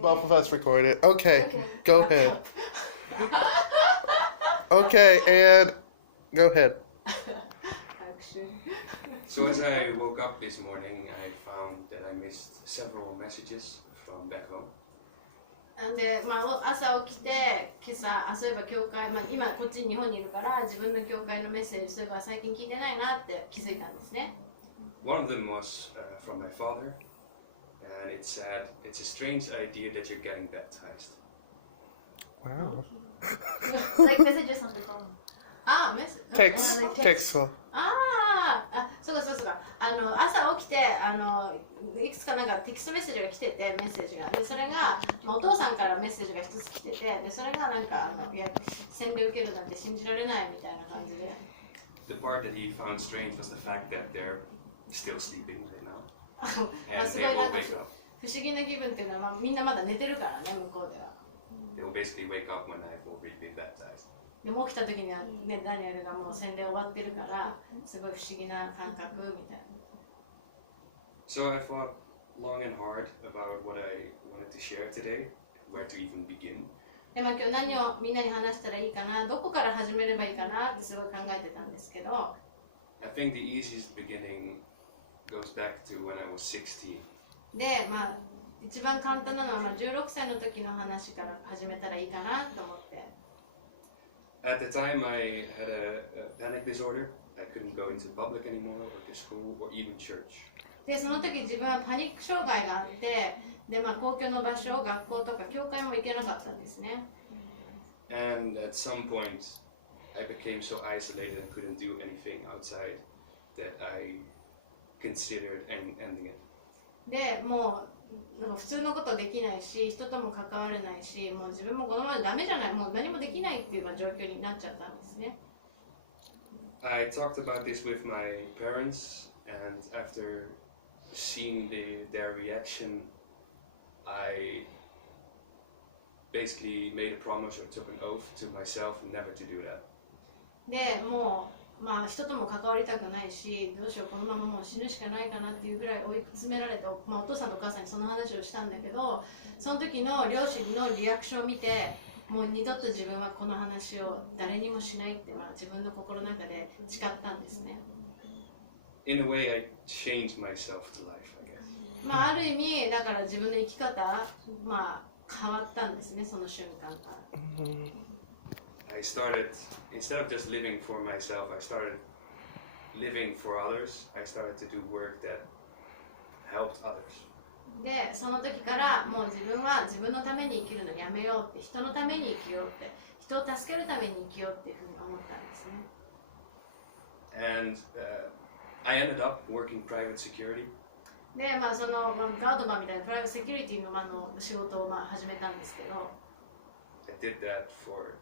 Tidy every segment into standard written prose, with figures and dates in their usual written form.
Both of us recorded. Okay, go ahead. Okay, and go ahead. So as I woke up this morning, I found that I missed several messages from back home. で、朝起きて、今朝、そういえば教会、今こっち日本にいるから自分の教会のメッセージ、そういえば最近聞いてないなって気づいたんですね。One of them was from my father, and it said, "It's a strange idea that you're getting baptized." Wow. Like messages on the phone. Text. そうか。朝起きて、いくつかなんかテキストメッセージが来てて、メッセージが。で、それが、お父さんからメッセージが一つ来てて、で、それがなんか、洗礼受けるなんて信じられないみたいな感じで。The part that he found strange was the fact that they're still sleeping right now, す and ご they いな will んか wake up. 不思議な気分っていうのは、みんなまだ寝てるからね、向こうでは。They will basically wake up when I've already been baptized. でも起きた時には、ね、ダニエルがもう洗礼終わってるから、すごい不思議な感覚みたいな。So I thought long and hard about what I wanted to share today, where to even begin. で、今日何をみんなに話したらいいかな、どこから始めればいいかなってすごい考えてたんですけど、I think the easiest beginning goes back to when I was 16. で、一番簡単なのは、16歳の時の話から始めたらいいかなと思って。At the time, I had a panic disorder. I couldn't go into public anymore, or to school, or even church. で、その時自分はパニック障害があって、で、公共の場所、学校とか教会も行けなかったんですね。And at some point, I became so isolated and couldn't do anything outside that I considered ending it. で、もうなんか普通のことできないし、人とも関われないし、もう自分もこのままダメじゃない、もう何もできないっていう状況になっちゃったんですね。I talked about this with my parents, and after seeing their reaction, I basically made a promise or took an oath to myself never to do that. で、もう人とも関わりたくないし、どうしよう、このままもう死ぬしかないかなっていうぐらい追い詰められて、お父さんとお母さんにその話をしたんだけど、その時の両親のリアクションを見て、もう二度と自分はこの話を誰にもしないって、自分の心の中で誓ったんですね。In a way, I changed myself to life, I guess. ある意味、だから自分の生き方、変わったんですね、その瞬間から。I started, instead of just living for myself, I started living for others. I started to do work that helped others. で、その時からもう自分は自分のために生きるのやめようって、人のために生きようって、人を助けるために生きようっていうふうに思ったんですね。And I ended up working private security. で、そのガードマンみたいなプライベートセキュリティの仕事を始めたんですけど、I did that for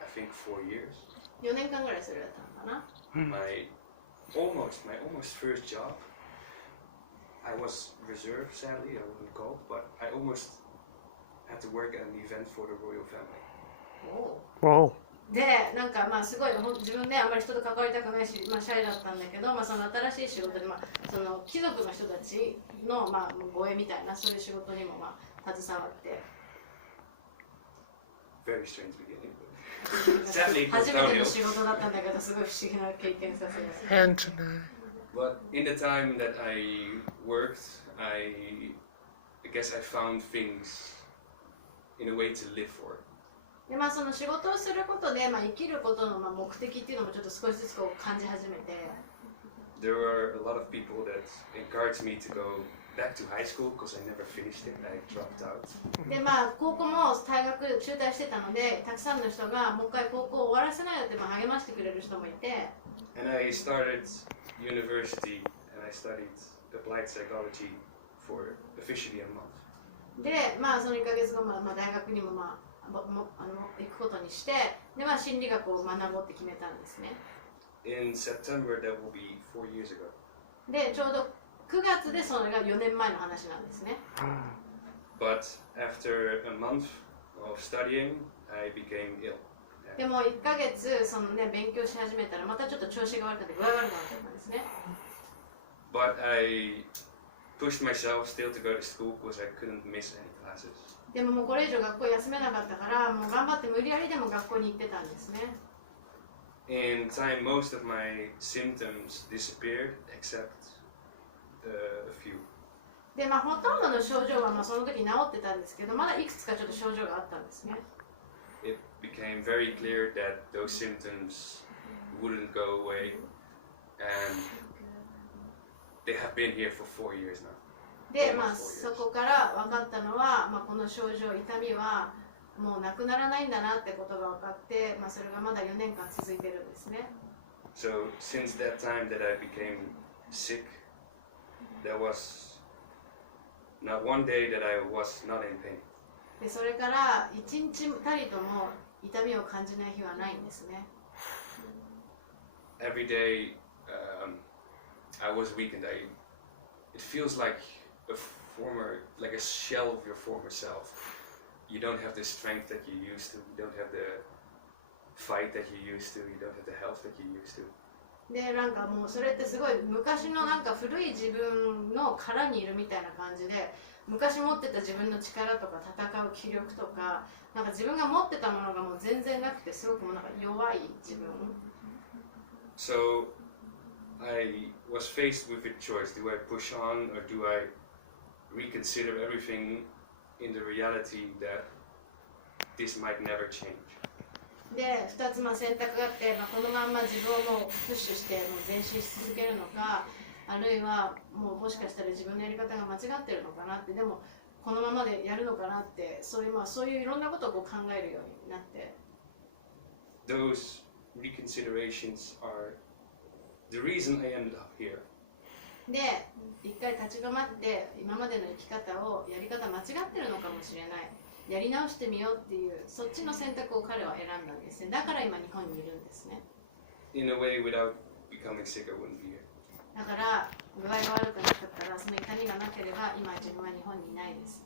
I think 4 years. 4年間ぐらいそれやったのかな。My almost first job. I was reserved, sadly, I wasn't called, but I almost had to work at an event for the royal family. Wow. で、なんかすごい自分であんまり人と関わりたくないし、シャイだったんだけど、その新しい仕事で、その貴族の人たちの護衛みたいなそういう仕事にも携わって。Very strange beginning. Sadly, it was 初めて downhill. の仕事だったんだけど、すごい不思議な経験させられた。But in the time that I worked, I guess I found things in a way to live for. で、その仕事をすることで、生きることの目的っていうのもちょっと少しずつ感じ始めて。There were a lot of people that encouraged me to go back to high school because I never finished it. I dropped out. で、高校も大学中退してたので、たくさんの人がもう一回高校を終わらせないよって励ましてくれる人もいて。And I started university and I studied applied psychology for officially a month. で、その1ヶ月後、大学にも行くことにして、で、心理学を学ぼうって決めたんですね。In September, that will be 4 years ago. で、ちょうど9月でそれが4年前の話なんですね。But after a month of studying, I became ill. でも1ヶ月勉強し始めたらまたちょっと調子が悪くて具合悪くなっちゃったんですね。But I pushed myself still to go to school because I couldn't miss any classes. でももうこれ以上学校休めなかったからもう頑張って無理やりでも学校に行ってたんですね。 In time, most of my symptoms disappeared, except a few. でまあほとんどの症状はまあその時治ってたんですけどまだいくつかちょっと症状があったんですね。 It became very clear that those symptoms wouldn't go away, and they have been here for 4 years now. でまあそこから分かったのは、まあ、この症状痛みはもうなくならないんだなってことが分かって、まあ、それがまだ4年間続いてるんですね。 So since that time that I became sick, there was not one day that I was not in pain. でそれから1日たりとも痛みを感じない日はないんですね。 Every day I was weakened. It feels like like a shell of your former self. You don't have the strength that you used to. You don't have the fight that you used to. You don't have the health that you used to. でなんかもうそれってすごい昔のなんか古い自分の殻にいるみたいな感じで昔持ってた自分の力とか戦う気力とかなんか自分が持ってたものがもう全然なくてすごくもうなんか弱い自分。 So I was faced with a choice. Do I push on or do I reconsider everything in the reality that this might never change? で2つ選択があって、まあ、このまんま自分をもうプッシュしてもう前進し続けるのかあるいはもしかしたら自分のやり方が間違ってるのかなってでもこのままでやるのかなってそういういろんなことをこう考えるようになって。 Those reconsiderations are the reason I ended up here. で一回立ち止まって今までの生き方をやり方間違ってるのかもしれないやり直してみようっていうそっちの選択を彼は選んだんですね。だから今日本にいるんですね。 In a way, without becoming sick, I wouldn't be here. だから具合が悪くなかったらその痛みがなければ今自分は日本にいないです。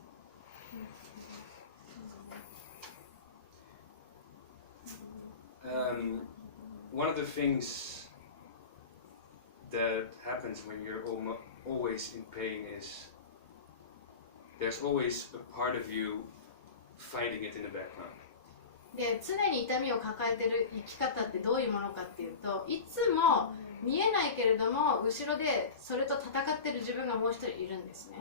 One of the things that happens when you're always in pain is there's always a part of you fighting it in the background. で常に痛みを抱えてる生き方ってどういうものかっていうといつも見えないけれども後ろでそれと戦ってる自分がもう一人いるんですね。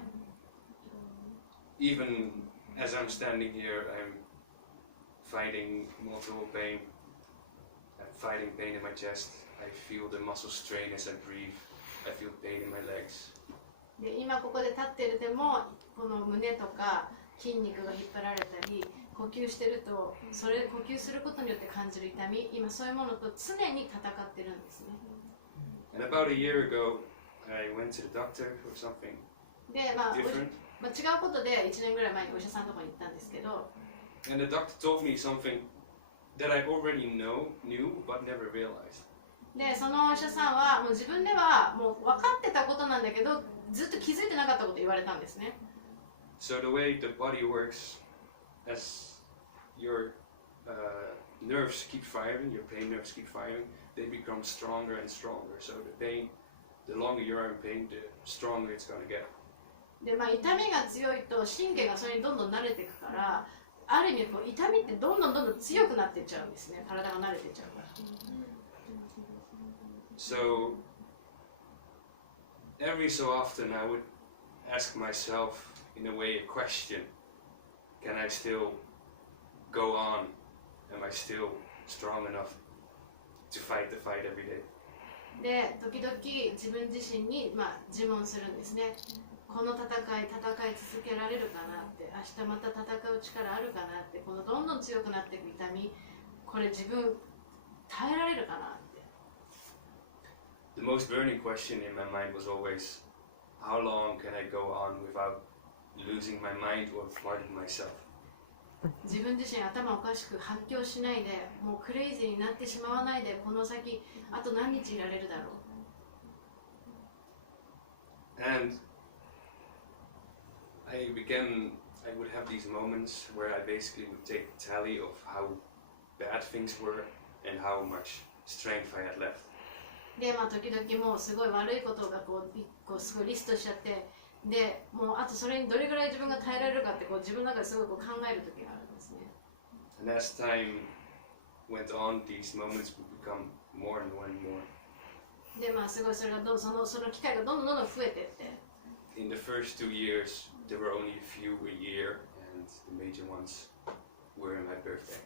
Even as I'm standing here, I'm fighting multiple pain. I'm fighting pain in my chest. I feel the muscle strain as I breathe. I feel pain in my legs. で今ここで立ってるでもこの胸とか筋肉が引っ張られたり呼吸してるとそれ呼吸することによって感じる痛み今そういうものと常に戦ってるんですね。 And about a year ago, I went to the doctor for something で、different. 違うことで1年ぐらい前にお医者さんのところに行ったんですけど And the doctor told me something that I already knew but never realized. でそのお医者さんはもう自分ではもう分かってたことなんだけどずっと気づいてなかったこと言われたんですね。 So the way the body works, as your nerves keep firing, your pain nerves keep firing, they become stronger and stronger. So the longer you are in pain, the stronger it's going to get. で痛みが強いと神経がそれにどんどん慣れていくからある意味こう痛みってどんどん強くなっていっちゃうんですね。体が慣れていっちゃうから。 So every so often I would ask myself in a way a question. Can I still go on? Am I still strong enough to fight the fight every day? で時々自分自身に自問するんですね。この戦い続けられるかなって明日また戦う力あるかなってこのどんどん強くなっていく痛みこれ自分耐えられるかなって。 The most burning question in my mind was always, how long can I go on without losing my mind or flooding myself? 自分自身頭おかしく発狂しないでもうクレイジーになってしまわないでこの先あと何日いられるだろう。 And I would have these moments where I basically would take a tally of how bad things were and how much strength I had left. で時々もうすごい悪いことがこうすごいリストしちゃってでもうあとそれにどれぐらい自分が耐えられるかってこう自分の中ですごいこう考える時があるんですね。 And as time went on, these moments would become more and more and more. でまあすごいそれがその機会がどんどん増えてって In the first 2 years, there were only a few a year, and the major ones were in my birthday.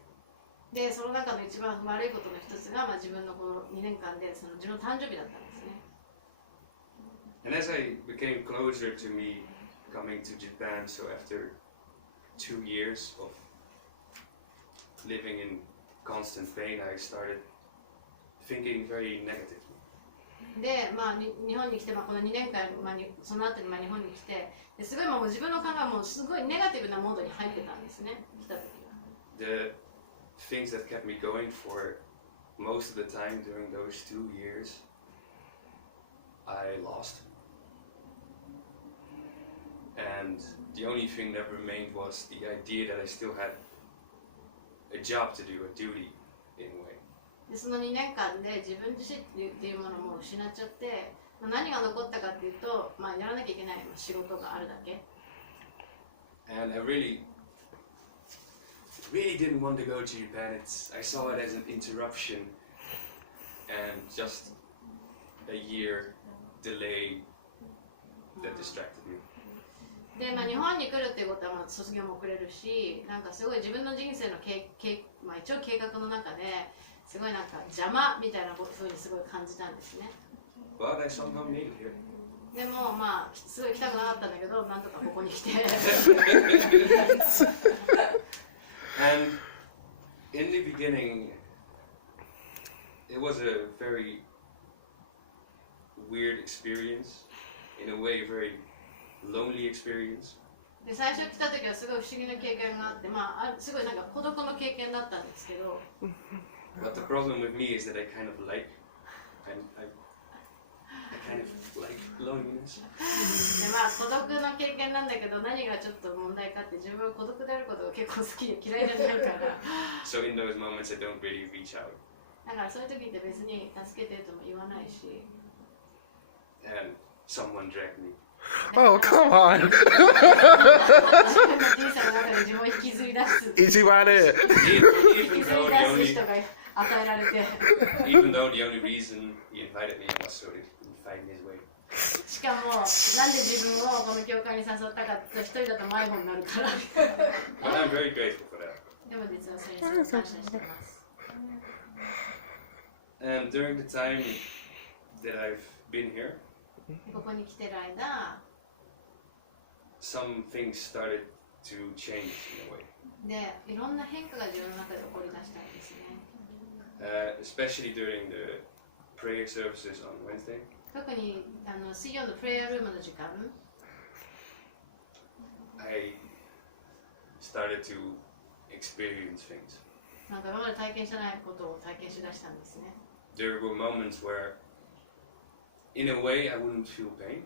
でその中の一番悪いことの一つが、まあ、自分のこの2年間でその自分の誕生日だったんですね。 And as I became closer to me coming to Japan, so after 2 years of living in constant pain, I started thinking very negatively. で、まあ、日本に来て、まあ、この2年間、まあ、その後にまあ日本に来てですごいもう自分の考えもすごいネガティブなモードに入ってたんですね、来た時は。 The things that kept me going for most of the time during those 2 years, I lost. And the only thing that remained was the idea that I still had a job to do, a duty in a way. でその2年間で自分自身っていうものも失っちゃって、まあ、何が残ったかっていうと、まあ、やらなきゃいけない仕事があるだけ。 And I really didn't want to go to Japan. I saw it as an interruption and just a year delay that distracted me. で、まあ、日本に来るっていうことはまあ卒業も遅れるし、なんかすごい自分の人生のまあ、一応計画の中ですごいなんか邪魔みたいな風にすごい感じたんですね。 But I somehow made it here. でもまあすごい来たくなかったんだけど、なんとかここに来て。And in the beginning, it was a very weird experience. In a way, a very lonely experience. で最初来た時はすごい不思議な経験があって、まあ、すごいなんか孤独の経験だったんですけど、 But the problem with me is that I kind of like loneliness. でまあ孤独の経験なんだけど、何がちょっと問題かって自分は孤独であることが結構好きで嫌いじゃないから。 So in those moments, I don't really reach out. だからそういう時って別に助けてとも言わないし。 And someone dragged me. Oh, come on. 自分の人生の中で自分を引きずり出す。意地悪い。引きずり Even though 出 the す人 only が与えられて。 even though the only reason he invited me was so that he could find his way. しかも、なんで自分をこの教会に誘ったかって一人だと迷子になるから。 But I'm very grateful for that. でも実はそれにすごく感謝してます。 And during the time that I've been here, ここに来てる間、 some things started to change in a way. で、いろんな変化が自分の中で起こり出したんですね。Especially during the prayer services on Wednesday. 特に水曜のプレイヤールームの時間、 I started to experience things. なんか今まで体験してないことを体験しだしたんですね。 There were moments where, in a way, I wouldn't feel pain.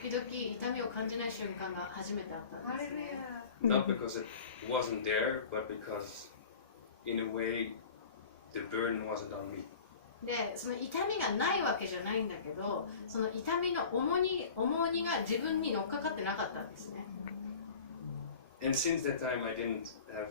時々痛みを感じない瞬間が初めてあったんですね。 Not because it wasn't there, but because, in a way, the burden wasn't on me. で、その痛みがないわけじゃないんだけど、その痛みの重荷が自分に乗っかかってなかったんですね。 And since that time, I didn't have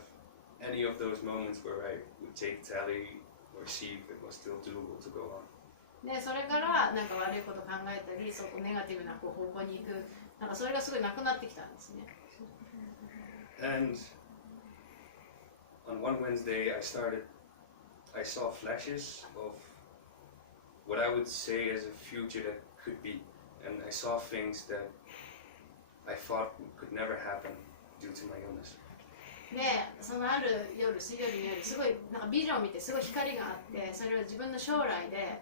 any of those moments where I would take tally or see if it was still doable to go on. で、それからなんか悪いこと考えたり、そうネガティブな方向に行く、なんかそれがすごいなくなってきたんですね。 And on one Wednesday, I saw flashes of what I would say as a future that could be. And I saw things that I thought could never happen due to my illness. で、そのある夜、水曜日の夜、すごいなんかビジョンを見てすごい光があって、それは自分の将来で、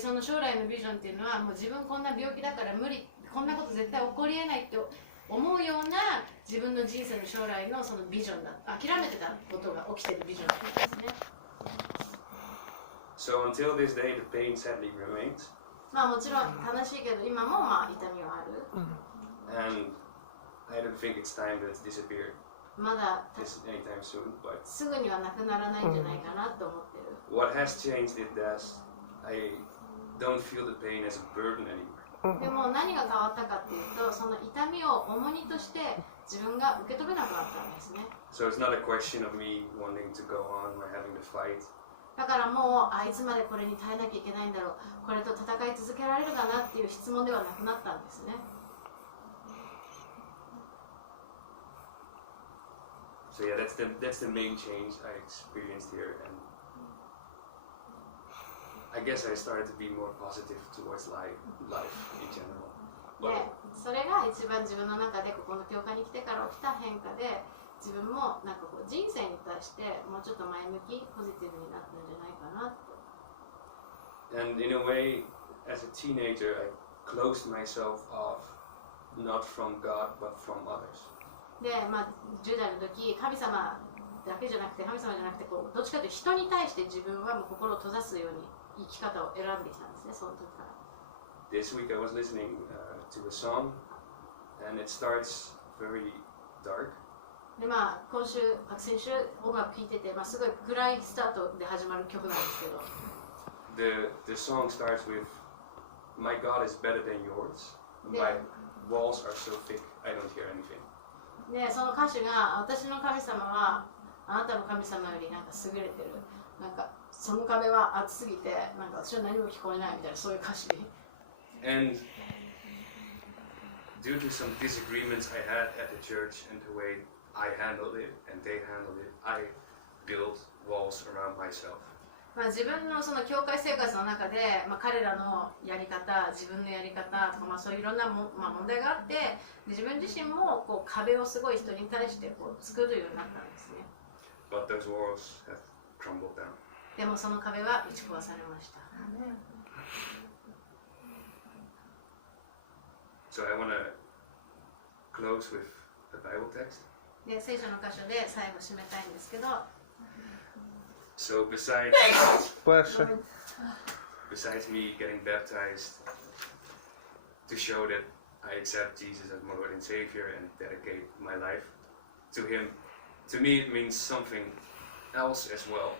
その将来のビジョンっていうのはもう自分こんな病気だから無理、こんなこと絶対起こりえないって思うような自分の人生の将来のそのビジョンだ、諦めてたことが起きてるビジョンだったんですね。 So until this day, the pain sadly remains. まあもちろん悲しいけど今もまあ痛みはある。 And I don't think it's time that it's disappeared まだ anytime soon. But すぐにはなくならないんじゃないかなと思ってる。 what has changed is that I don't feel the pain as a burden anymore. でも何が変わったかっていうと、その痛みを重荷として自分が受け止めなくなったんですね。So it's not a question of me wanting to go on or having to fight. だからもういつまでこれに耐えなきゃいけないんだろう、これと戦い続けられるかなっていう質問ではなくなったんですね。So yeah, that's the main change I experienced here, and I guess I started to be more positive towards life in general. で、それが一番自分の中でここの教会に来てから起きた変化で、自分もなんかこう人生に対してもうちょっと前向き、ポジティブになったんじゃないかなと。And in a way, as a teenager, I closed myself off, not from God, but from others. で、10代の時、神様だけじゃなくて、神様じゃなくてこう、どっちかというと人に対して自分はもう心を閉ざすように生き方を選んできたんですね、その時から。This week I was listening to a song, and it starts very dark. で先週音楽聴いてて、すごい暗いスタートで始まる曲なんですけど、The song starts with, "My God is better than yours. My walls are so thick, I don't hear anything." で、その歌詞が、私の神様はあなたの神様よりなんか優れてる。なんかその壁は厚すぎて、なんか私は何も聞こえないみたいな、そういう歌詞。And due to some disagreements I had at the church and the way I handled it and they handled it, I built walls around myself. 自分のその教会生活の中で、彼らのやり方、自分のやり方とか、そういういろんな問題があって、自分自身もこう壁をすごい人に対してこう作るようになったんですね。But those walls have crumbled down. でもその壁は打ち壊されました。So I want to close with the Bible text. で、聖書の箇所で最後締めたいんですけど、So besides Bless you. me getting baptized to show that I accept Jesus as my Lord and Savior and dedicate my life to Him, to me it means something else as well.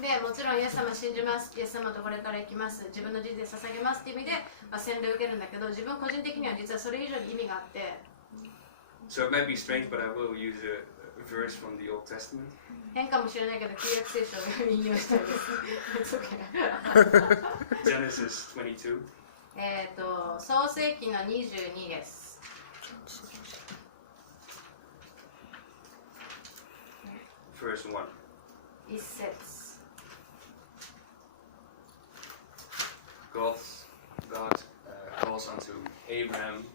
でもちろんイエス様信じます、イエス様とこれから行きます、自分の人生捧げますっていう意味で、洗礼を受けるんだけど、自分個人的には実はそれ以上に意味があって、So it might be strange, but I will use a verse from the Old Testament. 変かもしれないけど、旧約聖書を引用したいです。Genesis 22. 創世記の22です。Verse 1. 一節。God calls unto Abraham,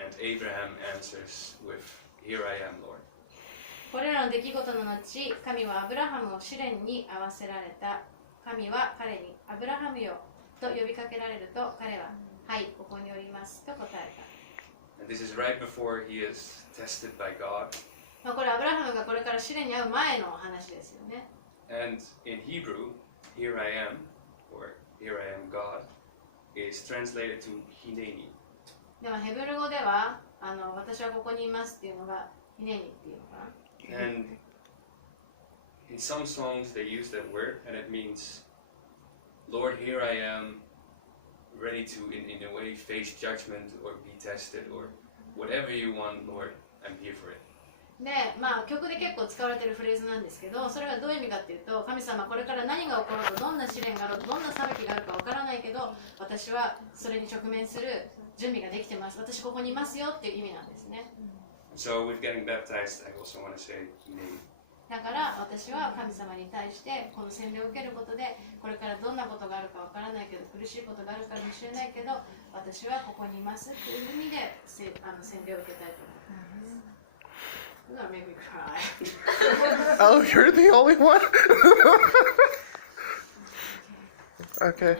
and Abraham answers with, "Here I am, Lord." これらの出来事の後、神はアブラハムを試練に合わせられた。神は彼にアブラハムよと呼びかけられると、彼は、はい、ここにおりますと答えた。 And this is right before he is tested by God. これアブラハムがこれから試練に遭う前の話ですよね。And in Hebrew, "Here I am," or "Here I am, God," is translated to Hineni. でもヘブル語では、私はここにいますっていうのが、ヒネニっていうのかな。And in some songs they use that word, and it means, "Lord, here I am, ready to, in a way, face judgment or be tested, or whatever you want, Lord, I'm here for it." で、曲で結構使われてるフレーズなんですけど、それはどういう意味かっていうと、神様これから何が起ころうと、どんな試練があろうと、どんな裁きがあるかわからないけど、私はそれに直面する準備ができてます、私ここにいますよっていう意味なんですね。So with getting baptized, I also want to say Hineni. だから私は神様に対してこの洗礼を受けることで、これからどんなことがあるかわからないけど、苦しいことがあるかもしれないけど、私はここにいますっていう意味で洗礼を受けたいと思います。You're gonna make me cry. Oh, you're the only one? Okay,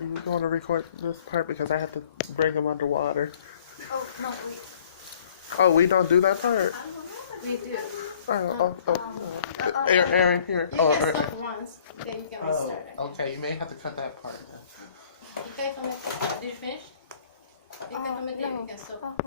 you want to record this part because I have to bring him underwater. Oh, no, Oh, we don't do that part? We do. Aaron, here. You Oh, can Aaron. stop once, then you can restart it. Okay, you may have to cut that part. 一回止めて。Did you finish? 一回止めて、you can stop.